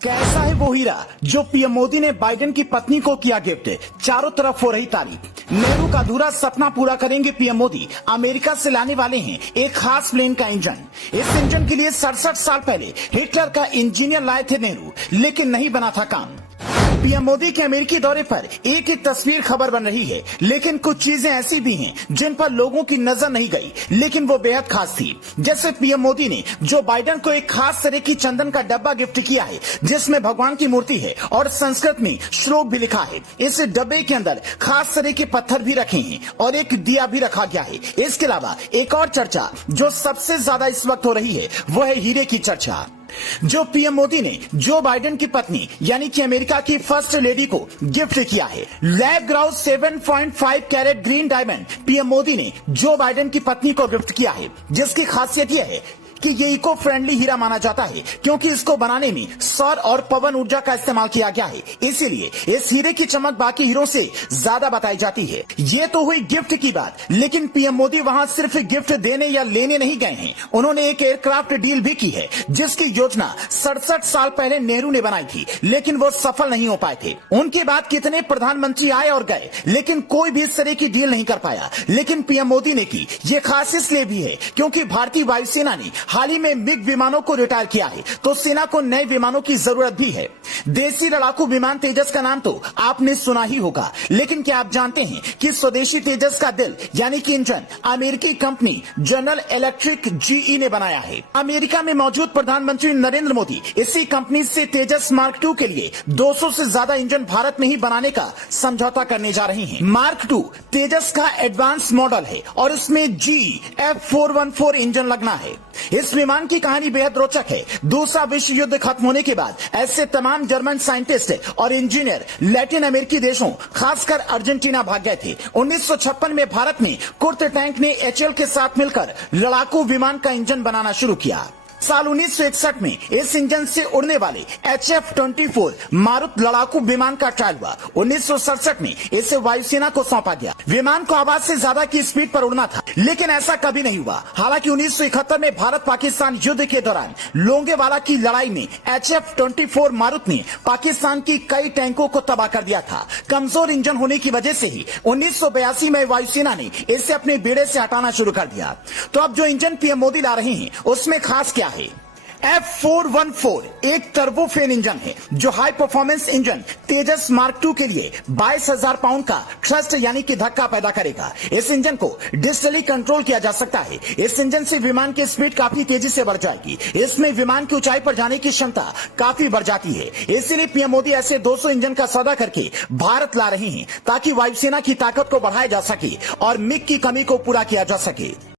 कैसा है वो हीरा जो पीएम मोदी ने बाइडेन की पत्नी को किया गिफ्ट। चारों तरफ हो रही तारीफ। नेहरू का अधूरा सपना पूरा करेंगे पीएम मोदी। अमेरिका से लाने वाले हैं एक खास प्लेन का इंजन। इस इंजन के लिए 67 साल पहले हिटलर का इंजीनियर लाए थे नेहरू, लेकिन नहीं बना था काम। पीएम मोदी के अमेरिकी दौरे पर एक एक तस्वीर खबर बन रही है, लेकिन कुछ चीजें ऐसी भी हैं जिन पर लोगों की नजर नहीं गई, लेकिन वो बेहद खास थी। जैसे पीएम मोदी ने जो बाइडेन को एक खास तरह की चंदन का डब्बा गिफ्ट किया है, जिसमें भगवान की मूर्ति है और संस्कृत में श्लोक भी लिखा है। इस डब्बे के अंदर खास तरह के पत्थर भी रखे हैं और एक दिया भी रखा गया है। इसके अलावा एक और चर्चा जो सबसे ज्यादा इस वक्त हो रही है, वो है हीरे की चर्चा, जो पीएम मोदी ने जो बाइडेन की पत्नी यानी कि अमेरिका की फर्स्ट लेडी को गिफ्ट किया है। Lab grown 7.5 carat green diamond PM Modi ने जो बाइडेन की पत्नी को गिफ्ट किया है, जिसकी खासियत यह है कि ये इको फ्रेंडली हीरा माना जाता है, क्योंकि इसको बनाने में सौर और पवन ऊर्जा का इस्तेमाल किया गया है। इसीलिए इस हीरे की चमक बाकी हीरों से ज्यादा बताई जाती है। ये तो हुई गिफ्ट की बात, लेकिन पीएम मोदी वहां सिर्फ गिफ्ट देने या लेने नहीं गए हैं। उन्होंने एक एयरक्राफ्ट डील भी की है, जिसकी योजना 67 साल पहले नेहरू ने बनाई थी, लेकिन वो सफल नहीं हो पाए थे। उनके बाद कितने प्रधानमंत्री आए और गए, लेकिन कोई भी इस तरह की डील नहीं कर पाया। लेकिन पीएम मोदी ने की। ये खास इसलिए भी है क्योंकि भारतीय वायुसेना ने हाल ही में मिग विमानों को रिटायर किया है, तो सेना को नए विमानों की जरूरत भी है। देसी लड़ाकू विमान तेजस का नाम तो आपने सुना ही होगा, लेकिन क्या आप जानते हैं कि स्वदेशी तेजस का दिल यानी कि इंजन अमेरिकी कंपनी जनरल इलेक्ट्रिक जीई ने बनाया है। अमेरिका में मौजूद प्रधानमंत्री नरेंद्र मोदी इसी कंपनी से तेजस मार्क 2 के लिए 200 से ज्यादा इंजन भारत में ही बनाने का समझौता करने जा रहे हैं। मार्क 2 तेजस का एडवांस मॉडल है और इसमें जीई F414 इंजन लगना है। इस विमान की कहानी बेहद रोचक है। दूसरा विश्व युद्ध खत्म होने के बाद ऐसे तमाम जर्मन साइंटिस्ट और इंजीनियर लैटिन अमेरिकी देशों खासकर अर्जेंटीना भाग गए थे। 1956 में भारत में कुर्त टैंक ने HL के साथ मिलकर लड़ाकू विमान का इंजन बनाना शुरू किया। साल 1961 में इस इंजन से उड़ने वाले HF-24 मारुत लड़ाकू विमान का ट्रायल हुआ। 1967 में इसे वायुसेना को सौंपा गया। विमान को आवाज से ज्यादा की स्पीड पर उड़ना था, लेकिन ऐसा कभी नहीं हुआ। हालांकि 1971 में भारत पाकिस्तान युद्ध के दौरान लोंगेवाला की लड़ाई में HF-24 मारुत ने पाकिस्तान की कई टैंकों को तबाह कर दिया था। कमजोर इंजन होने की वजह से ही 1982 में वायुसेना ने इसे अपने बेड़े से हटाना शुरू कर दिया। तो अब जो इंजन पीएम मोदी ला रहे हैं, उसमें खास क्या है? F414 एक टर्बोफेन इंजन है, जो हाई परफॉर्मेंस इंजन तेजस मार्क 2 के लिए 22,000 पाउंड का थ्रस्ट यानी कि धक्का पैदा करेगा। इस इंजन को डिजिटली कंट्रोल किया जा सकता है। इस इंजन से विमान की स्पीड काफी तेजी से बढ़ जाएगी। इसमें विमान की ऊंचाई पर जाने की क्षमता काफी बढ़ जाती है। इसीलिए पीएम मोदी ऐसे 200 इंजन का सौदा करके भारत ला रहे हैं, ताकि वायुसेना की ताकत को बढ़ाया जा सके और मिग की कमी को पूरा किया जा सके।